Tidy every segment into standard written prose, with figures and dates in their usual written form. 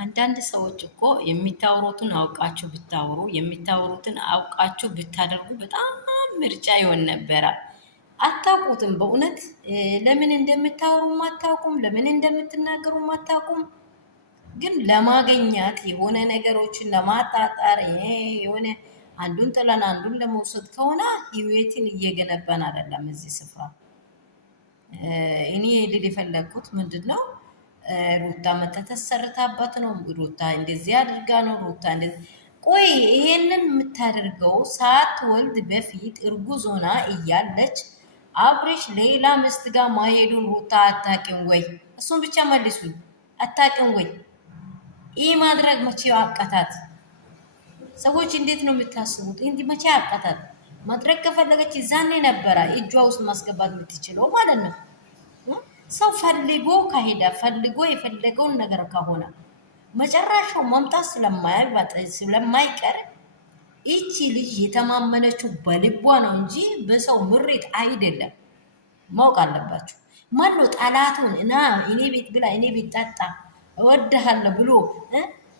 አንዳንድ ሰዎች እኮ የሚታወሩትን አውቃችሁ ብታወሩ የሚታወሩትን አውቃችሁ ብታደርጉ በጣም ምርጫ ይሆን ነበረ። አታውቁትም። በእውነት ለምን እንደምታወሩም አታውቁም፣ ለምን እንደምትናገሩም አታውቁም። ግን ለማገኛት የሆነ ነገሮችን ለማጣጣር የሆነ አንዱን ጥለን አንዱን ለመውሰድ ከሆነ ህይወትን እየገነባን አይደለም። እዚህ ስፍራ እኔ ልል የፈለግኩት ምንድን ነው? ሩታ መተት ሰርታባት ነው። ሩታ እንደዚህ አድርጋ ነው። ሩታ እንደዚህ ቆይ፣ ይሄንን የምታደርገው ሳትወልድ በፊት እርጉዝ ሆና እያለች አብሬሽ ሌላ ሚስት ጋር ማሄዱን ሩታ አታውቅም ወይ? እሱን ብቻ መልሱኝ። አታውቅም ወይ? ይህ ማድረግ መቼ አቃታት? ሰዎች እንዴት ነው የምታስቡት? እንዲህ መቼ አቃታት? ማድረግ ከፈለገች ዛኔ ነበረ እጇ ውስጥ ማስገባት የምትችለው ማለት ነው። ሰው ፈልጎ ከሄደ ፈልጎ የፈለገውን ነገር ከሆነ መጨረሻው መምጣት ስለማይቀር ይቺ ልጅ የተማመነችው በልቧ ነው እንጂ በሰው ምሬት አይደለም። ማወቅ አለባችሁ። ማነው ጠላቱን እና እኔ ቤት ብላ እኔ ቤት ጠጣ እወድሃለሁ ብሎ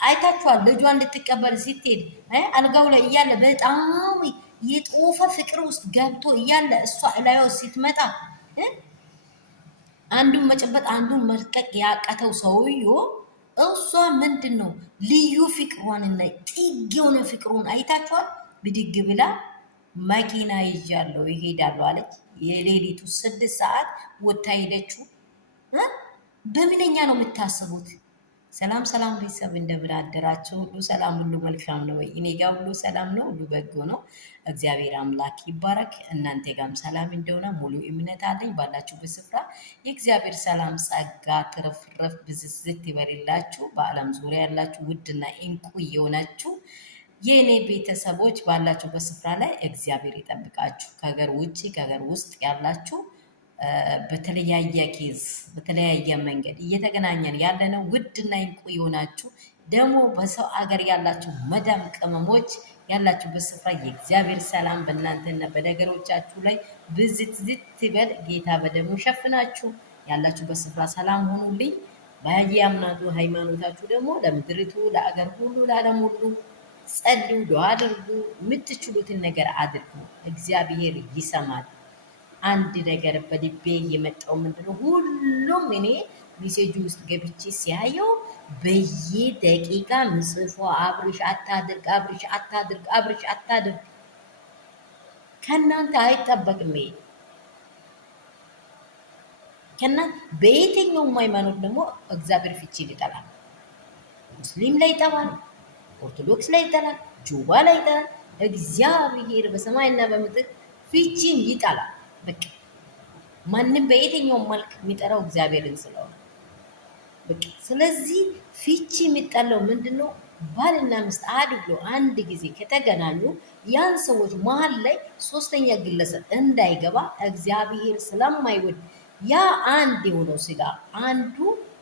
አይታችኋል። ልጇን ልትቀበል ስትሄድ አልጋው ላይ እያለ በጣም የጦፈ ፍቅር ውስጥ ገብቶ እያለ እሷ እላዩ ስትመጣ አንዱን መጨበጥ አንዱን መልቀቅ ያቃተው ሰውዮ እሷ ምንድን ነው ልዩ ፍቅሯንና ጥግ የሆነ ፍቅሩን አይታችኋል። ብድግ ብላ መኪና ይዣለሁ ይሄዳለሁ አለች። የሌሊቱ 6 ሰዓት ወታ ሄደችው። በምንኛ ነው የምታስቡት? ሰላም ሰላም ቤተሰብ እንደምን አደራችሁ? ሁሉ ሰላም፣ ሁሉ መልካም ነው ወይ? እኔ ጋር ሁሉ ሰላም ነው፣ ሁሉ በጎ ነው። እግዚአብሔር አምላክ ይባረክ። እናንተ ጋርም ሰላም እንደሆነ ሙሉ እምነት አለኝ። ባላችሁበት ስፍራ የእግዚአብሔር ሰላም ጸጋ ትረፍረፍ ብዝዝት ይበልላችሁ። በዓለም ዙሪያ ያላችሁ ውድና እንቁ የሆናችሁ የእኔ ቤተሰቦች ባላችሁበት ስፍራ ላይ እግዚአብሔር ይጠብቃችሁ። ከሀገር ውጭ ከሀገር ውስጥ ያላችሁ በተለያየ ኬዝ በተለያየ መንገድ እየተገናኘን ያለነው ውድና እንቁ የሆናችሁ ደግሞ በሰው አገር ያላችሁ መዳም ቅመሞች ያላችሁበት ስፍራ የእግዚአብሔር ሰላም በእናንተና በነገሮቻችሁ ላይ ብዝት ዝት ይበል። ጌታ በደሙ ሸፍናችሁ ያላችሁበት ስፍራ ሰላም ሆኑልኝ። በየእምነቱ ሃይማኖታችሁ ደግሞ ለምድሪቱ ለአገር ሁሉ ለዓለም ሁሉ ጸልዩ፣ ዱዓ አድርጉ። የምትችሉትን ነገር አድርጉ። እግዚአብሔር ይሰማል። አንድ ነገር በልቤ የመጣው ምንድነው? ሁሉም እኔ ሜሴጅ ውስጥ ገብቼ ሲያየው በየደቂቃ ምጽፎ አብርሽ አታድርግ፣ አብርሽ አታድርግ፣ አብርሽ አታድርግ። ከእናንተ አይጠበቅም። ከእናንተ በየትኛውም ሃይማኖት ደግሞ እግዚአብሔር ፍቺን ይጠላል። ሙስሊም ላይ ይጠላል፣ ኦርቶዶክስ ላይ ይጠላል፣ ጁባ ላይ ይጠላል። እግዚአብሔር በሰማይና በምድር ፍቺን ይጠላል። በቃ ማንም በየትኛውም መልክ የሚጠራው እግዚአብሔርን ስለሆነ በቃ። ስለዚህ ፍቺ የሚጠላው ምንድነው? ባልና ሚስት አድጎ አንድ ጊዜ ከተገናኙ ያን ሰዎች መሀል ላይ ሶስተኛ ግለሰብ እንዳይገባ እግዚአብሔር ስለማይወድ ያ አንድ የሆነው ስጋ አንዱ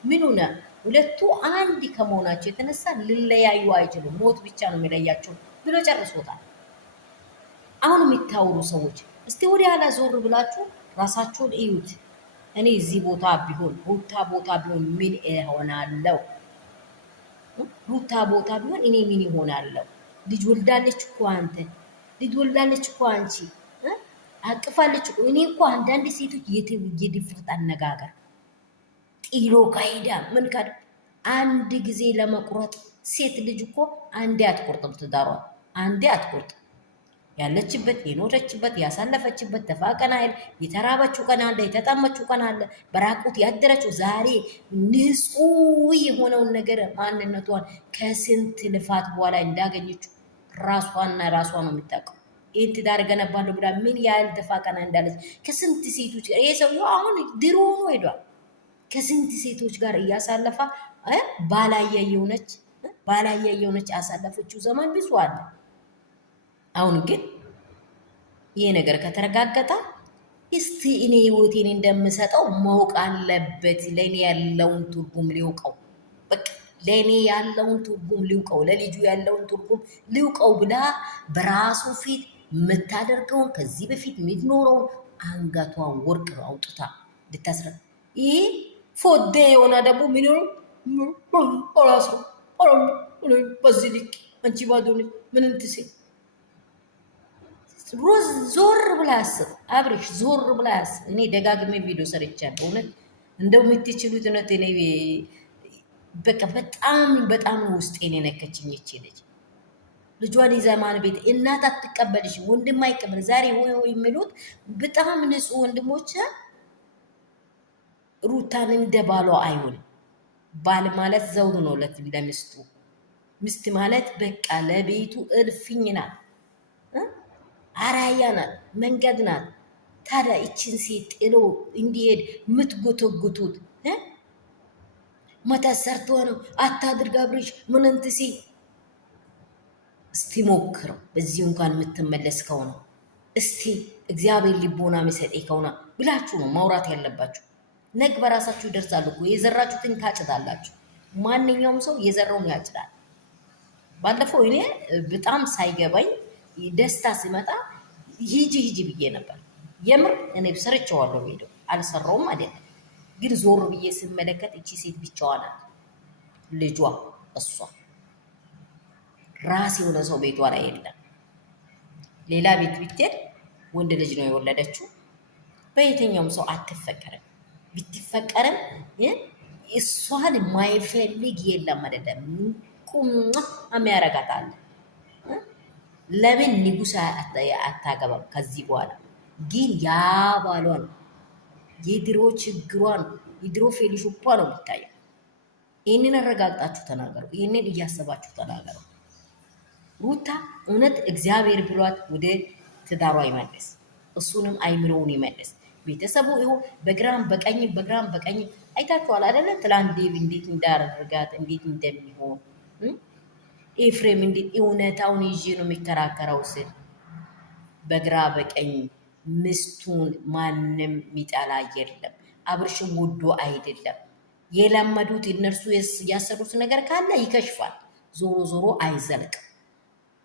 ምን ሆነ? ሁለቱ አንድ ከመሆናቸው የተነሳ ሊለያዩ አይችሉም። ሞት ብቻ ነው የሚለያቸው ብሎ ጨርሶታል። አሁን የሚታወሩ ሰዎች እስቲ ወደ ኋላ ዞር ብላችሁ ራሳችሁን እዩት። እኔ እዚህ ቦታ ቢሆን ሩታ ቦታ ቢሆን ምን እሆናለሁ? ሩታ ቦታ ቢሆን እኔ ምን ይሆናለሁ? ልጅ ወልዳለች እኮ አንተ፣ ልጅ ወልዳለች እኮ አንቺ፣ አቅፋለች እኮ። እኔ እኮ አንዳንድ ሴቶች የድፍረት አነጋገር ጥሎ ካሄዳ ምን ካድ አንድ ጊዜ ለመቁረጥ ሴት ልጅ እኮ አንዴ አትቆርጥም። ትዳሯን አንዴ አትቆርጥም። ያለችበት የኖረችበት ያሳለፈችበት ተፋቀና አይደል? የተራበችው ቀን አለ፣ የተጠመችው ቀን አለ፣ በራቁት ያደረችው ዛሬ ንጹህ የሆነውን ነገር ማንነቷን ከስንት ልፋት በኋላ እንዳገኘችው ራሷና ራሷ ነው የምታውቀው። ይህን ትዳር ገነባለሁ ብላ ምን ያህል ተፋቀና እንዳለች ከስንት ሴቶች ጋር። ይሄ ሰው አሁን ድሮ ነው ሄዷል። ከስንት ሴቶች ጋር እያሳለፋ ባላየ የሆነች ያሳለፈችው ዘመን ብዙ አለ። አሁን ግን ይሄ ነገር ከተረጋገጠ እስቲ እኔ ህይወቴን እንደምሰጠው ማወቅ አለበት። ለእኔ ያለውን ትርጉም ሊውቀው፣ በቃ ለእኔ ያለውን ትርጉም ሊውቀው፣ ለልጁ ያለውን ትርጉም ሊውቀው ብላ በራሱ ፊት የምታደርገውን ከዚህ በፊት የምትኖረውን አንገቷን ወርቅ አውጥታ ልታስረ ይህ ፎዴ የሆነ ደግሞ ምን አላስረው በዚህ ልክ አንቺ ባዶ ነሽ ምን እንትሴ ሮዝ ዞር ብላ አስብ አብርሽ ዞር ብላ አስብ። እኔ ደጋግሜ ቪዲዮ ሰርቻለሁ። እውነት እንደው የምትችሉት እውነት እኔ በቃ በጣም ውስጤን የነከችኝ ይቺ ልጅ ልጇን ይዛ ማን ቤት እናት አትቀበልሽም፣ ወንድም አይቀበል። ዛሬ ሆይ ሆይ የሚሉት በጣም ንጹህ ወንድሞች ሩታን እንደ ባሏ አይሆንም። ባል ማለት ዘውድ ነው ለሚስቱ። ሚስት ማለት በቃ ለቤቱ እልፍኝ ናት፣ አራያ ናት፣ መንገድ ናት። ታዲያ ይችን ሴት ጥሎ እንዲሄድ የምትጎተጉቱት መታ ሰርቶ ነው። አታድርግ አብርሽ ምን እንትሲ እስቲ ሞክረው። በዚህ እንኳን የምትመለስ ከሆነ እስቲ እግዚአብሔር ልቦና የሚሰጥ ከሆነ ብላችሁ ነው ማውራት ያለባችሁ። ነግ በራሳችሁ ይደርሳል እኮ የዘራችሁትን ታጭዳላችሁ። ማንኛውም ሰው የዘራውን ያጭዳል። ባለፈው እኔ በጣም ሳይገባኝ ደስታ ሲመጣ ሂጂ ብዬ ነበር። የምር እኔ ሰርቼዋለሁ ቪዲዮ አልሰራውም አይደለም፣ ግን ዞር ብዬ ስመለከት እቺ ሴት ብቻዋን ናት። ልጇ እሷ ራስ የሆነ ሰው ቤቷ ላይ የለም። ሌላ ቤት ብትሄድ ወንድ ልጅ ነው የወለደችው። በየትኛውም ሰው አትፈቀርም። ብትፈቀርም እሷን የማይፈልግ የለም አይደለም። ቁም የሚያረጋታል። ለምን ንጉስ አታገባም? ከዚህ በኋላ ግን ያ ባሏን የድሮ ችግሯን የድሮ ፌሊሾፓ ነው የሚታየው። ይህንን አረጋግጣችሁ ተናገሩ። ይህንን እያሰባችሁ ተናገሩ። ሩታ እውነት እግዚአብሔር ብሏት ወደ ትዳሯ ይመለስ፣ እሱንም አይምሮውን ይመለስ። ቤተሰቡ ይኸው በግራም በቀኝ አይታችኋል አይደለ? ትላንት ዴቭ እንዴት እንዳደረጋት እንዴት እንደሚሆን ኤፍሬም እንዴት እውነታውን ይዤ ነው የሚከራከረው ስል በግራ በቀኝ ምስቱን ማንም ሚጠላ የለም። አብርሽም ወዶ አይደለም የለመዱት እነርሱ ያሰሩት ነገር ካለ ይከሽፋል። ዞሮ ዞሮ አይዘልቅም።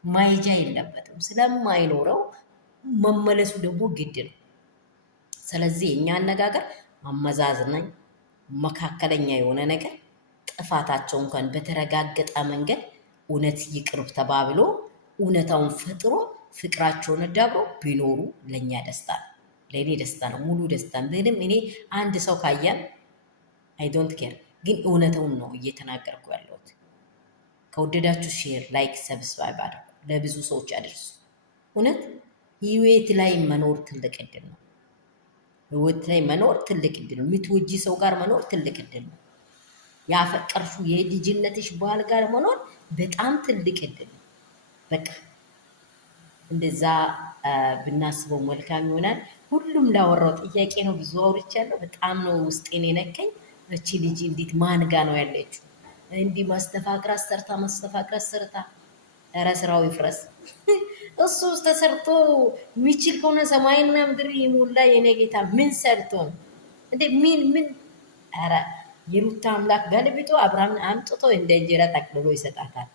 ማይጃ የለበትም። ስለማይኖረው መመለሱ ደግሞ ግድ ነው። ስለዚህ እኛ አነጋገር አመዛዝናኝ መካከለኛ የሆነ ነገር ጥፋታቸው እንኳን በተረጋገጠ መንገድ እውነት ይቅርብ ተባብሎ እውነታውን ፈጥሮ ፍቅራቸውን አዳብሮ ቢኖሩ ለእኛ ደስታ ነው፣ ለእኔ ደስታ ነው፣ ሙሉ ደስታ። ምንም እኔ አንድ ሰው ካያን አይ ዶንት ኬር፣ ግን እውነታውን ነው እየተናገርኩ ያለሁት። ከወደዳችሁ ሼር፣ ላይክ፣ ሰብስክራይብ አድርጉ፣ ለብዙ ሰዎች አድርሱ። እውነት ህይወት ላይ መኖር ትልቅ እድል ነው። ህይወት ላይ መኖር ትልቅ እድል ነው። የምትወጂ ሰው ጋር መኖር ትልቅ እድል ነው። ያፈቀርሽው የልጅነትሽ ባል ጋር መኖር በጣም ትልቅ እድል ነው። በቃ እንደዛ ብናስበው መልካም ይሆናል። ሁሉም ላወራው ጥያቄ ነው። ብዙ አውርቻለሁ። በጣም ነው ውስጤን የነካኝ። እቺ ልጅ እንዴት ማን ጋ ነው ያለችው? እንዲህ ማስተፋቅራ ሰርታ ኧረ ስራው ይፍረስ። እሱ ተሰርቶ የሚችል ከሆነ ሰማይና ምድር ይሙላ። የኔ ጌታ ምን ሰርቶ ነው እንዴ? ምን ኧረ የሩታ አምላክ ገልብጦ አብርሃምን አምጥቶ እንደ እንጀራ ጠቅልሎ ይሰጣታል።